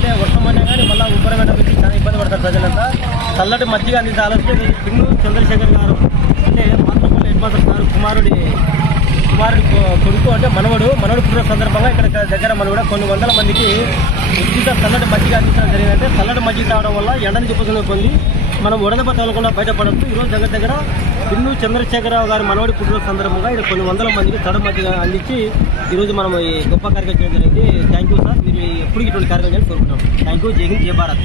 ఎందుకంటే వర్షం అనే కానీ మళ్ళీ ఉబ్బరగడ్డ పెట్టి చాలా ఇబ్బంది పడతారు ప్రజలంతా. చల్లటి మజ్జిగ అందించాలంటే పిన్ను చంద్రశేఖర్ గారు అంటే మాతృపల్లి హెడ్ మాస్టర్ గారు కుమారుడి కొడుకు అంటే మనవడు పుట్టిన సందర్భంగా ఇక్కడ దగ్గర మనం కూడా కొన్ని వందల మందికి ఉచిత చల్లటి మజ్జిగ అందించడం జరిగిందంటే చల్లటి మజ్జిగ తాగడం వల్ల ఎండని చూపుతున్న పొంది మనం వడదెబ్బ తగలకుండా బయటపడవచ్చు. ఈరోజు దగ్గర పిన్ను చంద్రశేఖరరావు గారి మనవడి పుట్టిన సందర్భంగా ఇక్కడ కొన్ని వందల మందికి చల్లటి మజ్జిగ అందించి ఈరోజు మనం ఈ గొప్ప కార్యక్రమం చేయడం జరిగింది. Thank you sir. మీరు ఎప్పుడు ఇటువంటి కార్యక్రమం చేయాలని కోరుకుంటాం. Thank you. జై హింద్, జై భారత్.